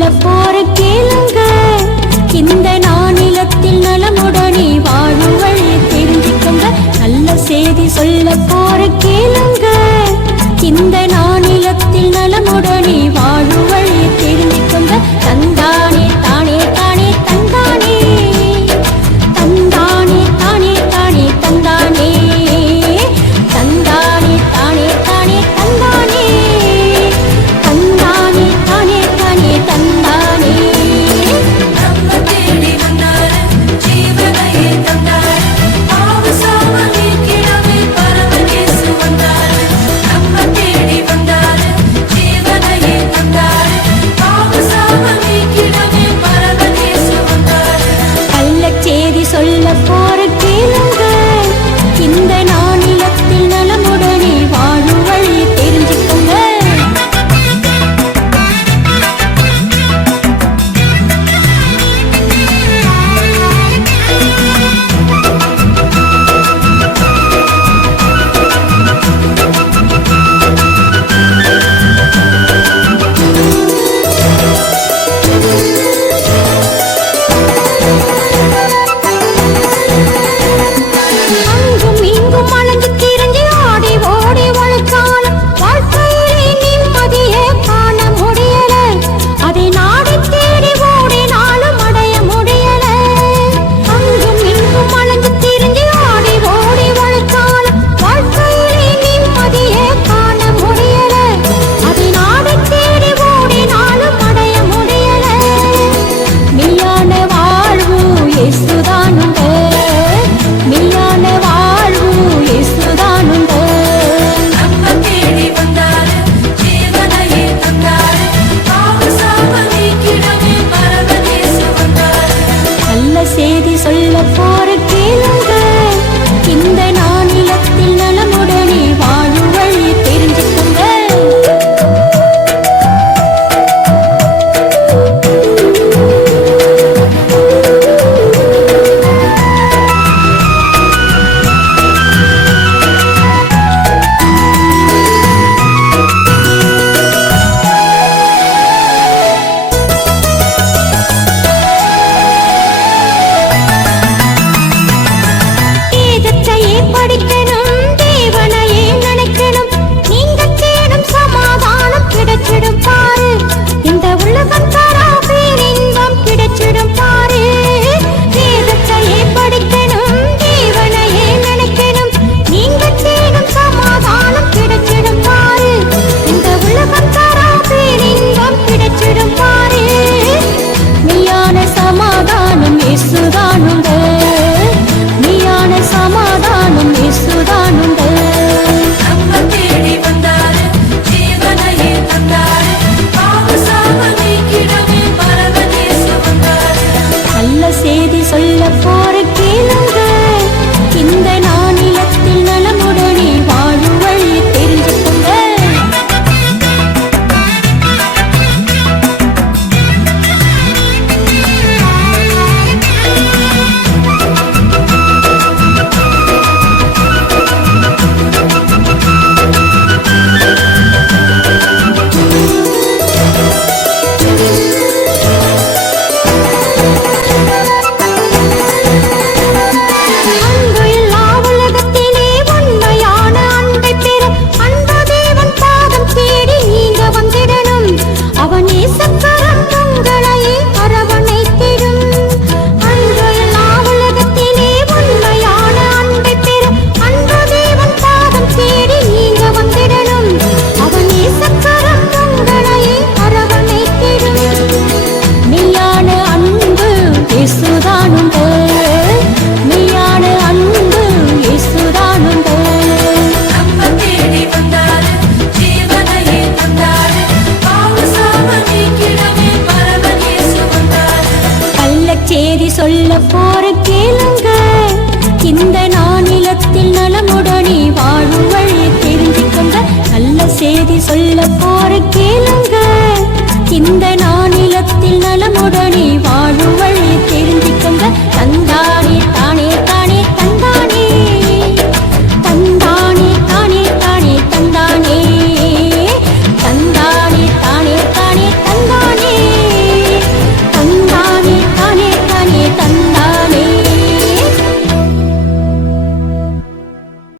சொல்ல போற கேளுங்க. இந்த நானிலத்தில் நலமுடனே வாழும் வழி தெரிஞ்சுக்கங்க. நல்ல செய்தி சொல்ல போற கேளுங்க. இந்த நானிலத்தில் நலமுடனே வாழும் வழி தெரிஞ்சுக்கங்க. தந்தானே தானே தானே தந்தானே, தந்தானே தானே தானே தந்தானே, தந்தானே தானே தானே தந்தானே, தந்தானே தானே தானே தந்தானே. நம்ம தேடி வந்தாரு ஜீவனையே தந்தாரு, பாவ சாப நீக்கிடவே பரமநேசு வந்தாரு. நம்ம தேடி வந்தாரு ஜீவனையே தந்தாரு, பாவ சாப நீக்கிடவே பரமநேசு வந்தாரு. கள்ளச்சேதி சொல்ல போற கேளுங்க. இந்த நானிலத்தில் நலமுடனே வாழும் வழி தெரிஞ்சுக்கோங்க. அங்கும் இங்கும் அலைஞ்சு திரிஞ்சு ஆடி ஓடி உழைச்சாலும் வாழ்க்கையிலே நிம்மதியே காண முடியல. அதை நாடி தேடி ஓடினாலும் அடைய முடியல. அங்கும் இங்கும் அலைஞ்சு திரிஞ்சு ஆடி ஓடி உழைச்சாலும் வாழ்க்கையிலே நிம்மதியே காண முடியல. அதை நாடி தேடி ஓடினாலும் அடைய முடியல. மெய்யான வாழ்வு இயேசுதானுங்க, மெய்யான வாழ்வு இயேசுதானுங்க. நம்ம தேடி வந்தாரு ஜீவனையே தந்தாரு, பாவ சாப நீக்கிடவே பரமநேசு வந்தாரு. நல்ல செய்தி சொல்ல போற கேளுங்க. இந்த நானிலத்தில் நலமுடனே வாழும் வழி தெரிஞ்சுக்கோங்க. வேதத்தையே படிக்கணும், தேவனையே நினைக்கணும். நீங்க தேடும் சமாதானம் கிடைச்சிடும் பாரு. இந்த உலகம் தரா பேரின்பம் கிடைச்சிடும் பாரு. வேதத்தையே படிக்கணும், தேவனையே நினைக்கணும். நீங்க தேடும் சமாதானம் கிடைச்சிடும் பாரு. இந்த உலகம் தரா பேரின்பம் கிடைச்சிடும் பாரு. மெய்யான சமாதானம் இயேசுதானுங்க, மெய்யான சமாதானம் இயேசுதானுங்க. நம்ம தேடி வந்தாரு ஜீவனையே தந்தாரு, பாவ சாப நீக்கிடவே பரமநேசு வந்தாரு. நல்ல செய்தி சொல்ல போற கேளுங்க. இந்த நானிலத்தில் நலமுடனே வாழும் வழி தெரிஞ்சுக்கோங்க. அன்பு இல்லா உலகத்திலே உண்மையான அன்பை பெற அன்பு தேவன் பாதம் தேடி நீங்க வந்திடணும். அவன் நேசக்கரம் உங்களையே அரவணைத்திடும். அன்பு இல்லா உலகத்திலே உண்மையான அன்பை பெற அன்பு தேவன் பாதம் தேடி நீங்க வந்திடணும். அவன் நேசக்கரம் உங்களையே அரவணைத்திடும். மெய்யான அன்பு இயேசுதானுங்க, மெய்யான அன்பு இயேசுதானுங்க. நம்ம தேடி வந்தாரு ஜீவனையே தந்தாரு, பாவ சாப நீக்கிடவே பரமநேசு வந்தாரு. கள்ளச்சேதி சொல்ல போற கேளு.